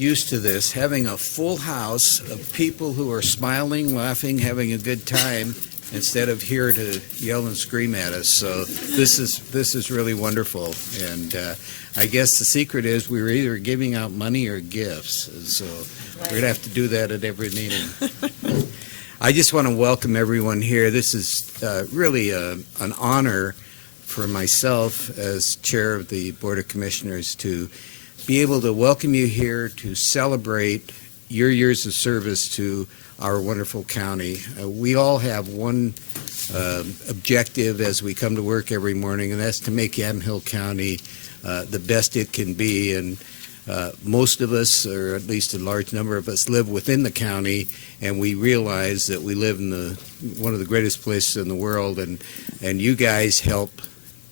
used to this, having a full house of people who are smiling, laughing, having a good time, instead of here to yell and scream at us. So this is really wonderful. And I guess the secret is we were either giving out money or gifts. And so we're going to have to do that at every meeting. I just want to welcome everyone here. This is really an honor for myself as chair of the Board of Commissioners to be able to welcome you here to celebrate your years of service to our wonderful county. We all have one objective as we come to work every morning, and that's to make Yamhill County the best it can be. And most of us, or at least a large number of us, live within the county, and we realize that we live in one of the greatest places in the world, and you guys help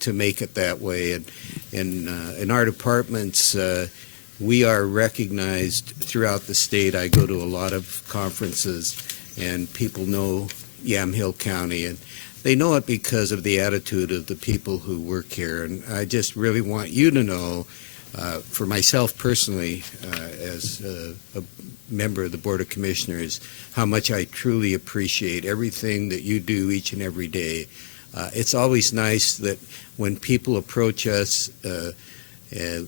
to make it that way. And in our departments, we are recognized throughout the state. I go to a lot of conferences, and people know Yamhill County, and they know it because of the attitude of the people who work here. And I just really want you to know, for myself personally, as a member of the Board of Commissioners, how much I truly appreciate everything that you do each and every day. It's always nice that when people approach us,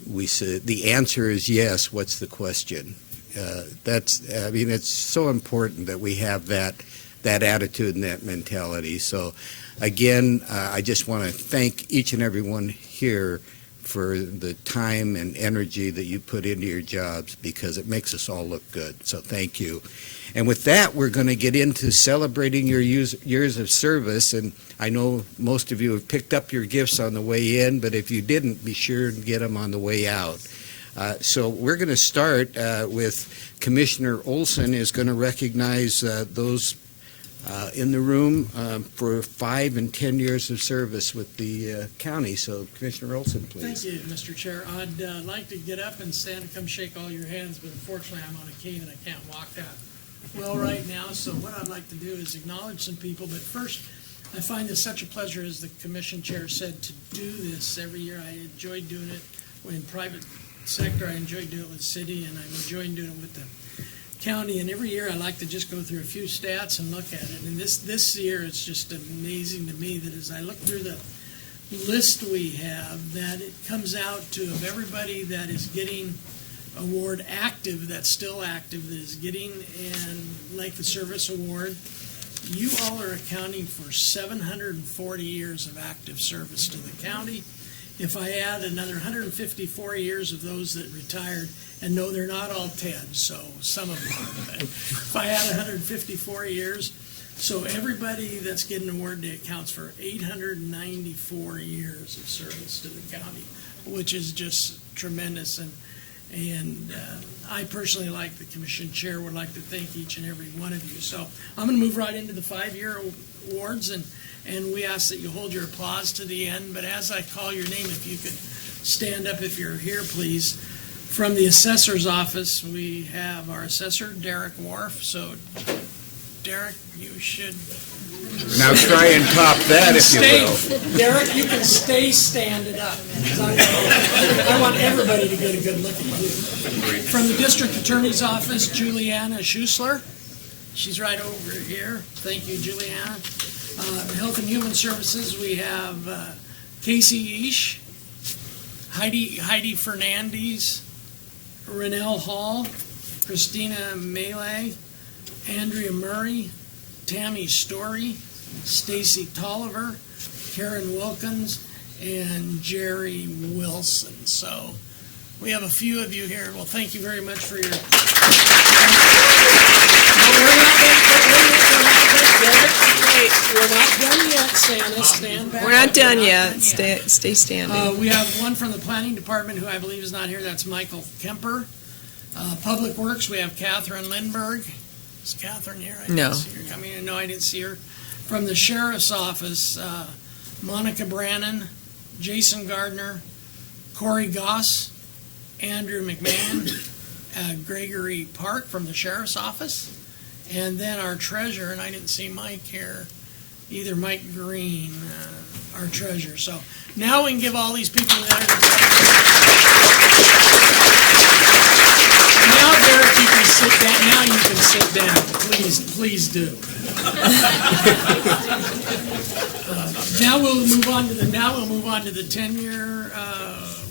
we say, the answer is yes, what's the question? It's so important that we have that attitude and that mentality. So again, I just want to thank each and every one here for the time and energy that you put into your jobs, because it makes us all look good. So thank you. And with that, we're going to get into celebrating your years of service. And I know most of you have picked up your gifts on the way in, but if you didn't, be sure to get them on the way out. So we're going to start with Commissioner Olsen is going to recognize those in the room for 5 and 10 years of service with the county. So Commissioner Olsen, please. Thank you, Mr. Chair. I'd like to get up and stand and come shake all your hands, but unfortunately I'm on a cane and I can't walk that well right now. So what I'd like to do is acknowledge some people. But first, I find this such a pleasure, as the commission chair said, to do this every year. I enjoy doing it in private sector. I enjoy doing it with city, and I'm enjoying doing it with the county. And every year I like to just go through a few stats and look at it. And this year it's just amazing to me that as I look through the list we have, that it comes out to, of everybody that is getting award active, that's still active, that is getting an length of service award, you all are accounting for 740 years of active service to the county. If I add another 154 years of those that retired, and no, they're not all 10, so some of them are, but if I add 154 years, so everybody that's getting an award day accounts for 894 years of service to the county, which is just tremendous. And I personally, like the commission chair, would like to thank each and every one of you. So I'm going to move right into the 5-year awards, and we ask that you hold your applause to the end. But as I call your name, if you could stand up if you're here, please. From the assessor's office, we have our assessor, Derek Wharf. So, Derek, you should... Now try and top that, if you will. Derek, you can stay standing up. I want everybody to get a good look at you. From the district attorney's office, Juliana Schussler. She's right over here. Thank you, Juliana. Health and Human Services, we have Casey Ish, Heidi Fernandez, Renelle Hall, Christina Melee, Andrea Murray, Tammy Story, Stacy Tolliver, Karen Wilkins, and Jerry Wilson. So we have a few of you here. Well, thank you very much for your... We're not done yet, Santa. Stand back. We're not done yet. Stay standing. We have one from the planning department who I believe is not here. That's Michael Kemper. Public Works, we have Catherine Lindberg. Is Catherine here? I didn't see her coming in. No, I didn't see her. From the sheriff's office, Monica Brannon, Jason Gardner, Corey Goss, Andrew McMahon, Gregory Park from the sheriff's office, and then our treasurer, and I didn't see Mike here, either Mike Green, our treasurer. So now we can give all these people that are... Now sit down. Now you can sit down. Please do. Now we'll move on to the 10-year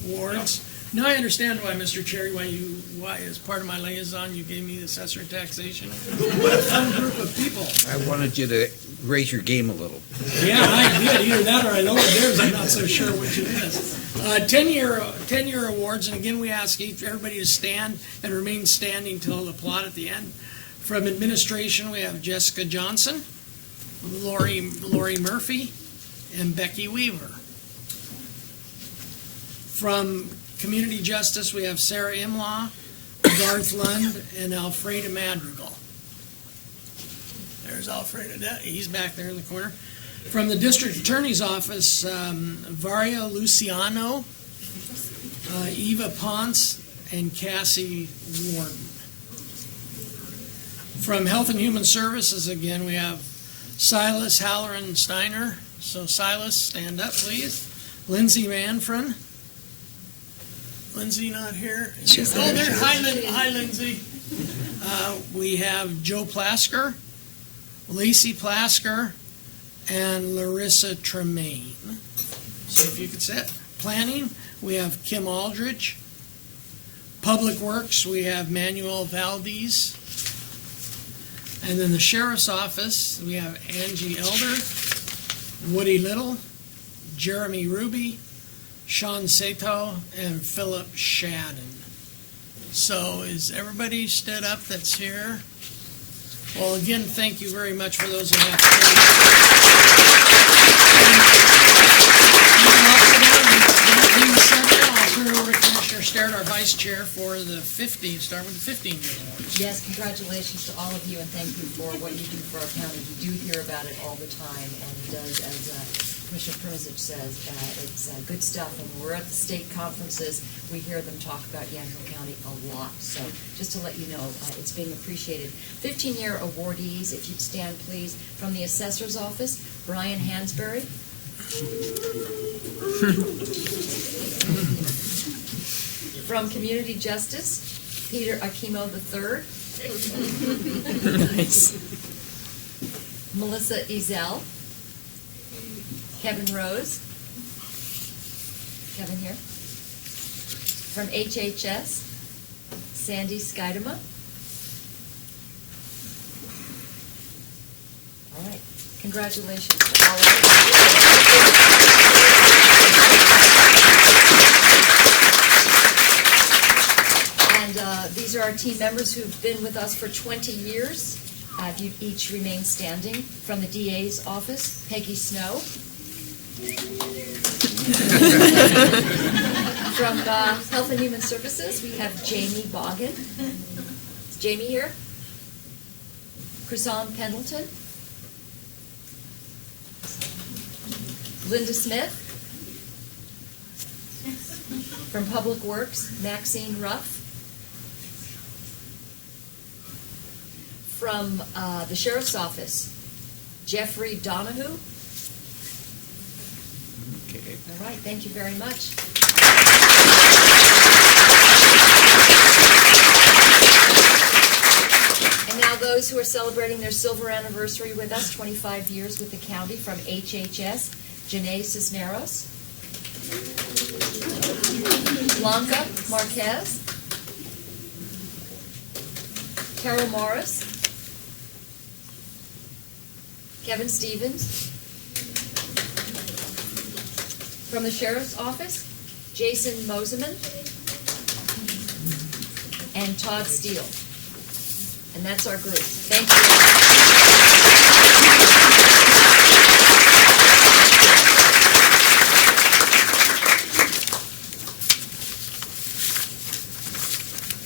awards. Now I understand why, Mr. Cherry, why as part of my liaison you gave me the assessor taxation. What a fun group of people. I wanted you to raise your game a little. Yeah, I did. Either that or I lowered theirs. I'm not so sure which it is. 10-year awards, and again we ask everybody to stand and remain standing till the applaud at the end. From administration, we have Jessica Johnson, Lori Murphy, and Becky Weaver. From community justice, we have Sarah Imlaw, Garth Lund, and Alfreda Madrigal. There's Alfreda. He's back there in the corner. From the district attorney's office, Varia Luciano, Eva Ponce, and Cassie Warden. From Health and Human Services, again, we have Silas Halloran Steiner. So Silas, stand up, please. Lindsay Manfred. Lindsay not here? She's there. There. Hi, Lindsay. We have Joe Plasker, Lacey Plasker, and Larissa Tremaine. So if you could sit. Planning, we have Kim Aldrich. Public Works, we have Manuel Valdez. And then the Sheriff's Office, we have Angie Elder, Woody Little, Jeremy Ruby, Sean Sato, and Philip Shadden. So is everybody stood up that's here? Well, again, thank you very much for those who have I'll turn it over to Commissioner Starrett, our Vice Chair, for the 15. Start with the 15-year awards. Yes, congratulations to all of you, and thank you for what you do for our county. We do hear about it all the time, and it does, as Commissioner Primizic says, it's good stuff. And we're at the state conferences, we hear them talk about Yamhill County a lot. So just to let you know, it's being appreciated. 15-year awardees, if you'd stand, please. From the Assessor's Office, Brian Hansberry. From Community Justice, Peter Akimo III. Nice. Melissa Ezel. Kevin Rose. Kevin here. From HHS, Sandy Skidema. All right. Congratulations to all of you. These are our team members who've been with us for 20 years. If you each remain standing. From the DA's office, Peggy Snow. From Health and Human Services, we have Jamie Boggin. Is Jamie here? Chrisan Pendleton. Linda Smith. From Public Works, Maxine Ruff. From the Sheriff's Office, Jeffrey Donahue. Okay. All right, thank you very much. And now those who are celebrating their silver anniversary with us, 25 years with the county, from HHS, Janae Cisneros. Blanca Marquez. Carol Morris. Kevin Stevens. From the Sheriff's Office, Jason Moseman and Todd Steele. And that's our group. Thank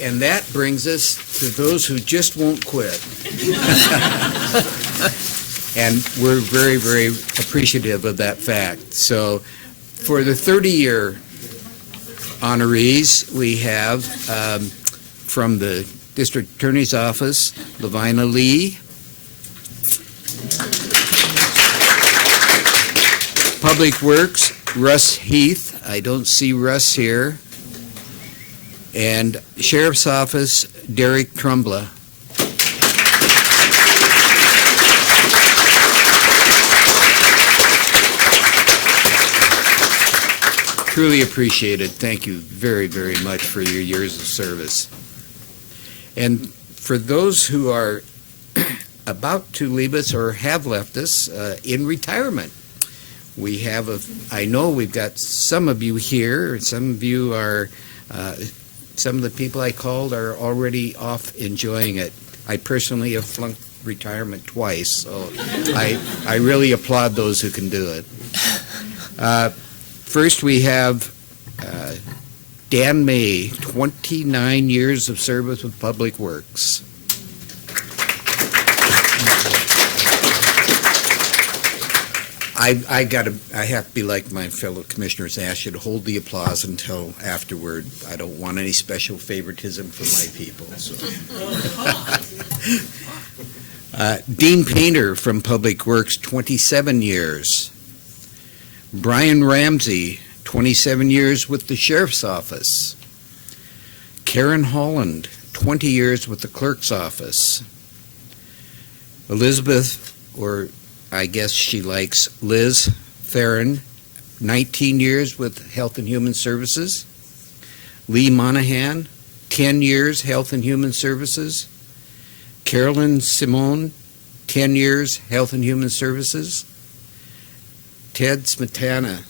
And that brings us to those who just won't quit. And we're very, very appreciative of that fact. So for the 30-year honorees, we have from the District Attorney's Office, Lavina Lee. Public Works, Russ Heath. I don't see Russ here. And Sheriff's Office, Derek Trumbla. Truly appreciate it. Thank you very, very much for your years of service. And for those who are about to leave us or have left us in retirement, we have I know we've got some of you here, and some of you are, some of the people I called are already off enjoying it. I personally have flunked retirement twice, so I really applaud those who can do it. First, we have Dan May, 29 years of service with Public Works. I have to be like my fellow commissioners, ask you to hold the applause until afterward. I don't want any special favoritism from my people. So. Dean Painter from Public Works, 27 years. Brian Ramsey, 27 years with the Sheriff's Office. Karen Holland, 20 years with the Clerk's Office. Elizabeth, or I guess she likes Liz Theron, 19 years with Health and Human Services. Lee Monahan, 10 years Health and Human Services. Carolyn Simone, 10 years Health and Human Services. Ted Smetana,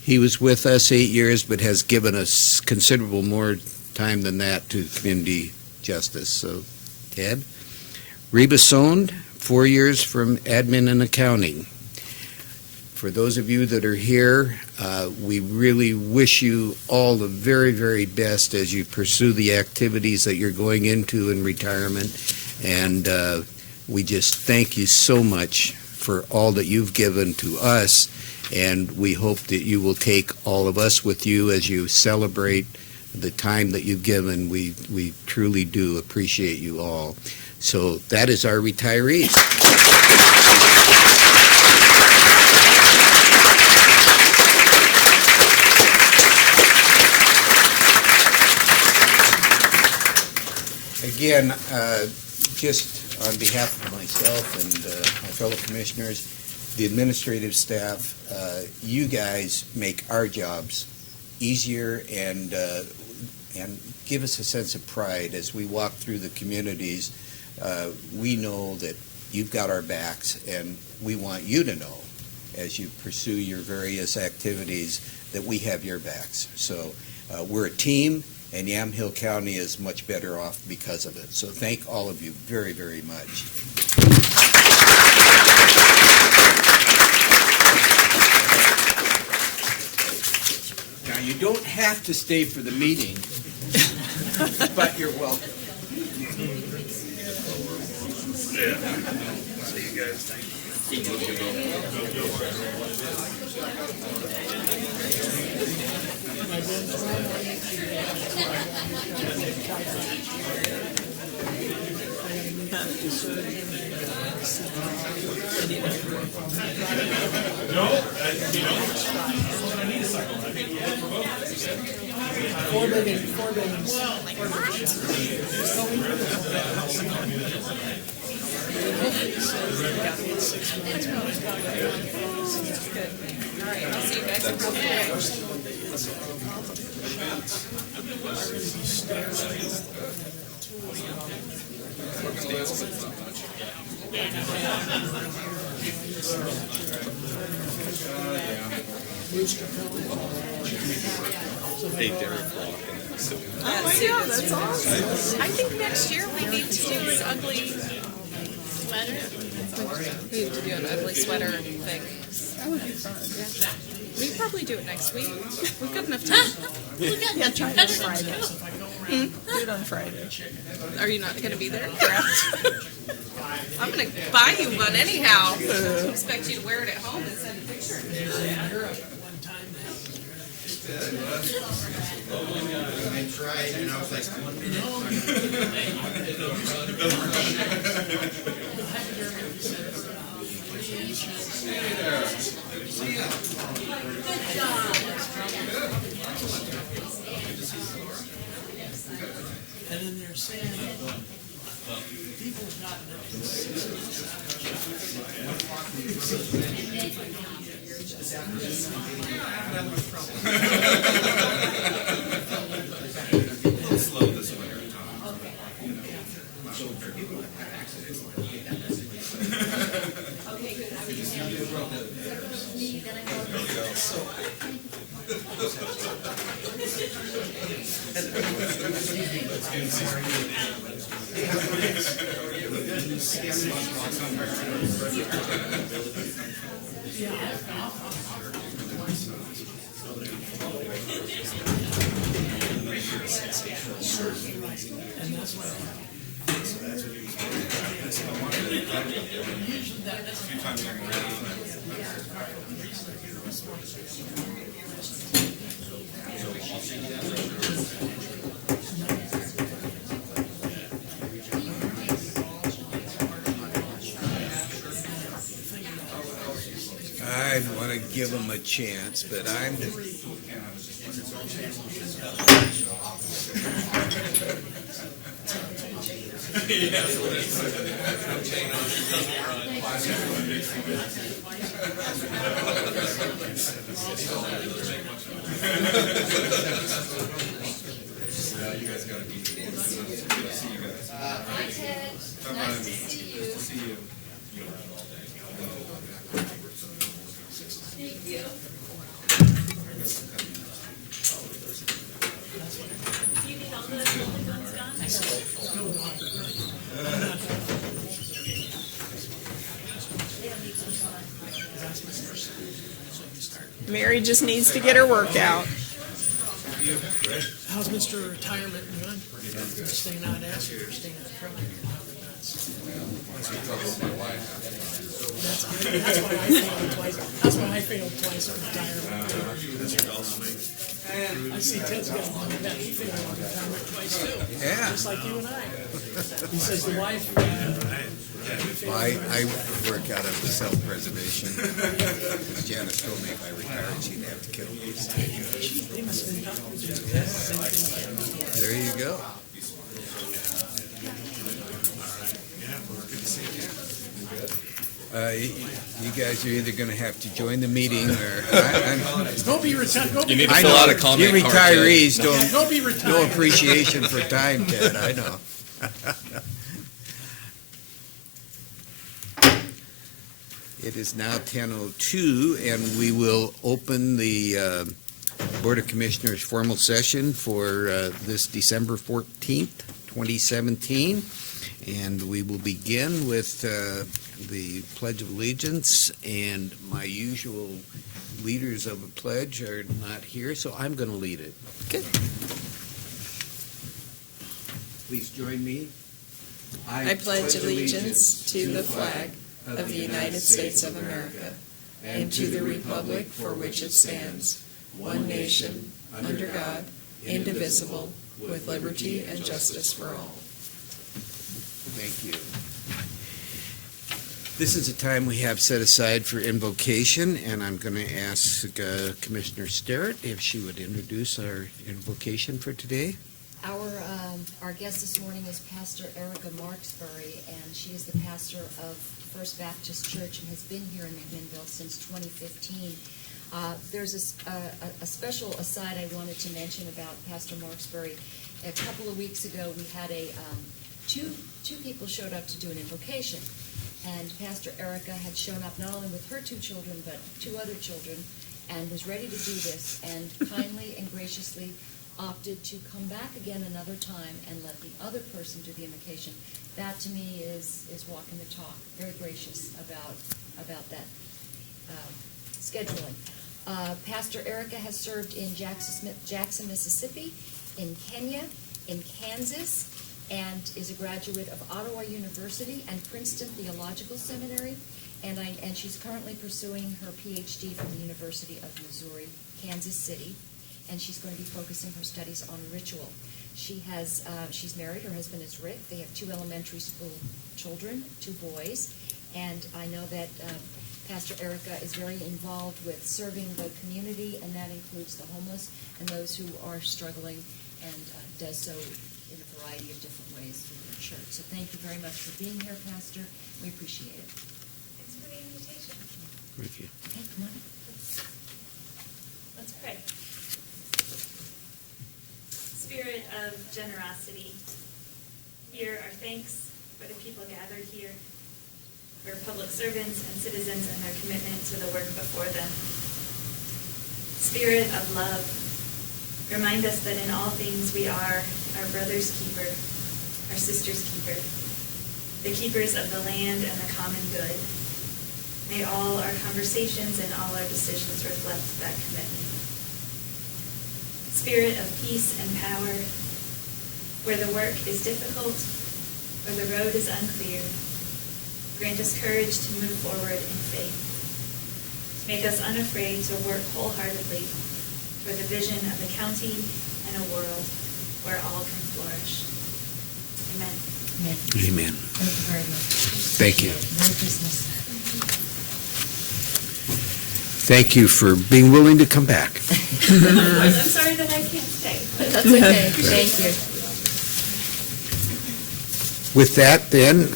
he was with us 8 years, but has given us considerable more time than that to community justice. So, Ted. Reba Sonde, 4 years from admin and accounting. For those of you that are here, we really wish you all the very, very best as you pursue the activities that you're going into in retirement. And we just thank you so much for all that you've given to us, and we hope that you will take all of us with you as you celebrate the time that you've given. We truly do appreciate you all. So that is our retirees. Again, just on behalf of myself and my fellow commissioners, the administrative staff, you guys make our jobs easier and give us a sense of pride as we walk through the communities. We know that you've got our backs, and we want you to know as you pursue your various activities that we have your backs. So we're a team, and Yamhill County is much better off because of it. So thank all of you very, very much. Now, you don't have to stay for the meeting, but you're welcome. See you guys. Oh my God, that's awesome. I think next year we need to do an ugly sweater. We need to do an ugly sweater thing. That would be fun. Yeah. We can probably do it next week. We've got enough time. Yeah, try it on Friday. Do it on Friday. Are you not going to be there? I'm going to buy you one anyhow. I expect you to wear it at home and send a picture. I tried, and I was like, And then People's not Slow this winter, Tom. I want to give them a chance, but I'm. Mary just needs to get her workout. How's Mr. Retirement doing? Staying out of acid or staying out of trouble? That's why I failed twice at retirement. I see Ted's got one of that. He failed at retirement twice too. Yeah. Just like you and I. He says the wife. Well, I work out of self-preservation. Janice told me if I retired, she'd have to kill me. They must have been talking. There you go. You guys are either going to have to join the meeting or Go be retired. You need to I fill know out a comment you card, retirees don't Go be retired. no appreciation for time, Ted. I know. It is now 10:02, and we will open the Board of Commissioners formal session for this December 14th, 2017. And we will begin with the Pledge of Allegiance, and my usual leaders of a pledge are not here, so I'm going to lead it. Good. Please join me. I pledge allegiance to the flag of the United States of America and to the republic for which it stands, one nation, under God, indivisible, with liberty and justice for all. Thank you. This is a time we have set aside for invocation, and I'm going to ask Commissioner Sterrett if she would introduce our invocation for today. Our guest this morning is Pastor Erica Marksbury, and she is the pastor of First Baptist Church and has been here in McMinnville since 2015. There's a special aside I wanted to mention about Pastor Marksbury. A couple of weeks ago, we had two people showed up to do an invocation, and Pastor Erica had shown up not only with her two children but two other children, and was ready to do this, and kindly and graciously opted to come back again another time and let the other person do the invocation. That to me is walking the talk. Very gracious about that scheduling. Pastor Erica has served in Jackson, Mississippi, in Kenya, in Kansas, and is a graduate of Ottawa University and Princeton Theological Seminary, and she's currently pursuing her PhD from the University of Missouri, Kansas City, and she's going to be focusing her studies on ritual. She's married. Her husband is Rick. They have two elementary school children, two boys, and I know that Pastor Erica is very involved with serving the community, and that includes the homeless and those who are struggling, and does so in a variety of different ways through her church. So thank you very much for being here, Pastor. We appreciate it. Thanks for the invitation. Thank you. Okay, come on. Let's pray. Spirit of generosity, hear our thanks for the people gathered here, for public servants and citizens and their commitment to the work before them. Spirit of love, remind us that in all things we are our brother's keeper, our sister's keeper, the keepers of the land and the common good. May all our conversations and all our decisions reflect that commitment. Spirit of peace and power, where the work is difficult, where the road is unclear, grant us courage to move forward in faith. Make us unafraid to work wholeheartedly for the vision of the county and a world where all can flourish. Amen. Amen. Thank you very much. Thank you. Merry Christmas. Thank you for being willing to come back. I'm sorry that I can't stay. That's okay. Thank you. With that, then,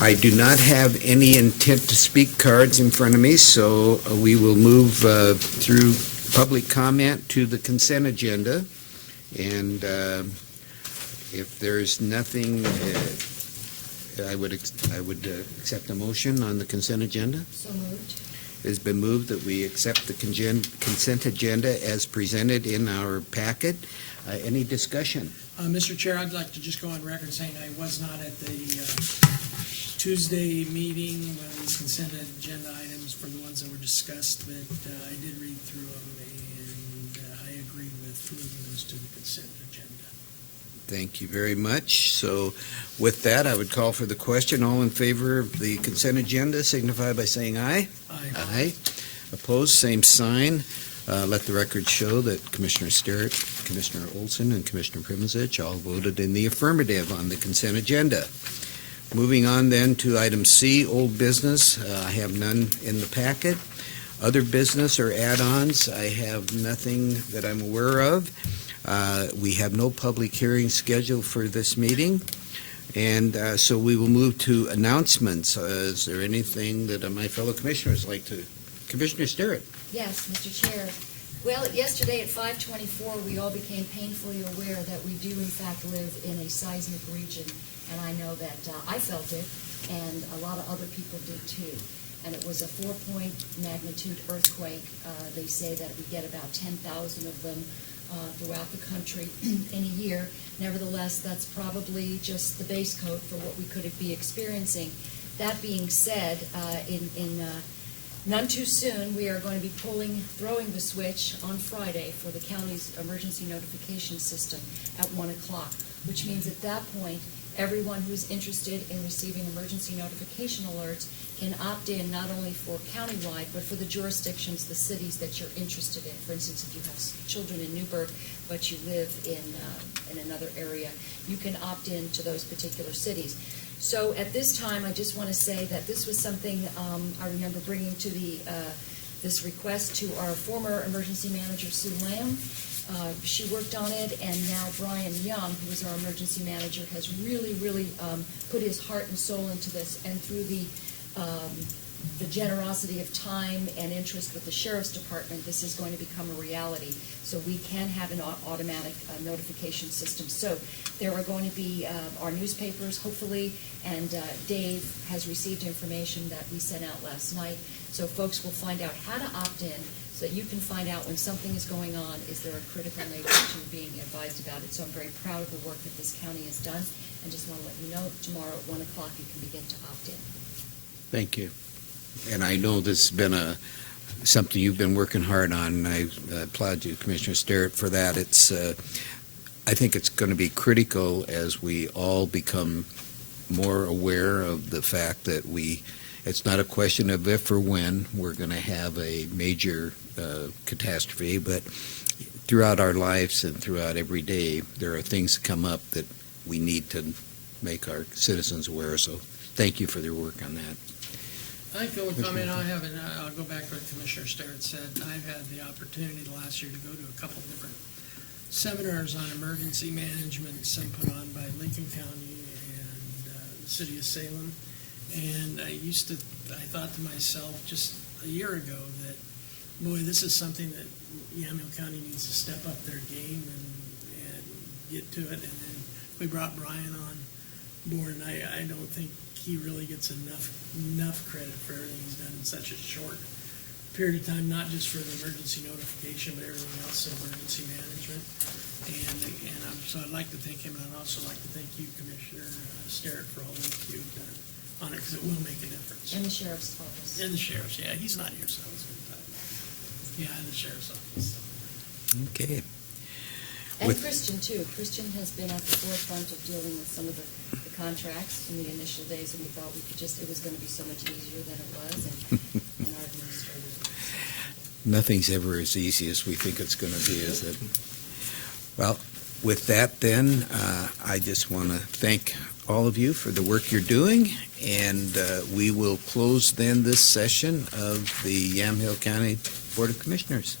I do not have any intent to speak cards in front of me, so we will move through public comment to the consent agenda. And if there's nothing, I would accept a motion on the consent agenda. So moved. It has been moved that we accept the consent agenda as presented in our packet. Any discussion? Mr. Chair, I'd like to just go on record saying I was not at the Tuesday meeting when these consent agenda items for the ones that were discussed, but I did read through them, and I agree with moving those to the consent agenda. Thank you very much. So with that, I would call for the question. All in favor of the consent agenda signify by saying aye. Aye. Opposed, same sign. Let the record show that Commissioner Sterrett, Commissioner Olsen, and Commissioner Primozic all voted in the affirmative on the consent agenda. Moving on then to item C, old business. I have none in the packet. Other business or add-ons, I have nothing that I'm aware of. We have no public hearing scheduled for this meeting. And so we will move to announcements. Is there anything that my fellow commissioners like to? Commissioner Sterrett. Yes, Mr. Chair. Well, yesterday at 5:24, we all became painfully aware that we do in fact live in a seismic region, and I know that I felt it, and a lot of other people did too. And it was a 4-point magnitude earthquake. They say that we get about 10,000 of them throughout the country in a year. Nevertheless, that's probably just the base code for what we could be experiencing. That being said, none too soon, we are going to be throwing the switch on Friday for the county's emergency notification system at 1 o'clock, which means at that point, everyone who's interested in receiving emergency notification alerts can opt in not only for countywide, but for the jurisdictions, the cities that you're interested in. For instance, if you have children in Newburgh, but you live in another area, you can opt in to those particular cities. So at this time, I just want to say that this was something I remember bringing to this request to our former emergency manager, Sue Lamb. She worked on it, and now Brian Young, who is our emergency manager, has really put his heart and soul into this. And through the generosity of time and interest with the Sheriff's Department, this is going to become a reality. So we can have an automatic notification system. So there are going to be our newspapers, hopefully, and Dave has received information that we sent out last night. So folks will find out how to opt in so that you can find out when something is going on, is there a critical nature to being advised about it. So I'm very proud of the work that this county has done, and just want to let you know, tomorrow at 1 o'clock you can begin to opt in. Thank you. And I know this has been something you've been working hard on, and I applaud you, Commissioner Sterrett, for that. I think it's going to be critical as we all become more aware of the fact that it's not a question of if or when we're going to have a major catastrophe, but throughout our lives and throughout every day, there are things that come up that we need to make our citizens aware. So thank you for your work on that. I think the only comment I have, and I'll go back to what Commissioner Sterrett said, I've had the opportunity last year to go to a couple of different seminars on emergency management, some put on by Lincoln County the city of Salem. And I thought to myself just a year ago that, boy, this is something that Yamhill County needs to step up their game and get to it. And then we brought Brian on board, and I don't think he really gets enough credit for everything he's done in such a short period of time, not just for the emergency notification, but everything else in emergency management. So I'd like to thank him, and I'd also like to thank you, Commissioner Sterrett, for all the work you've done on it, because it will make a difference. And the sheriff's office. And the sheriff's, yeah, he's not here, so I was going to talk about it. Yeah, and the sheriff's office. Okay. And With- Christian, too. Christian has been at the forefront of dealing with some of the contracts in the initial days, and we thought it was going to be so much easier than it was, and our administrators. Nothing's ever as easy as we think it's going to be, is it? Well, with that then, I just want to thank all of you for the work you're doing, and we will close then this session of the Yamhill County Board of Commissioners.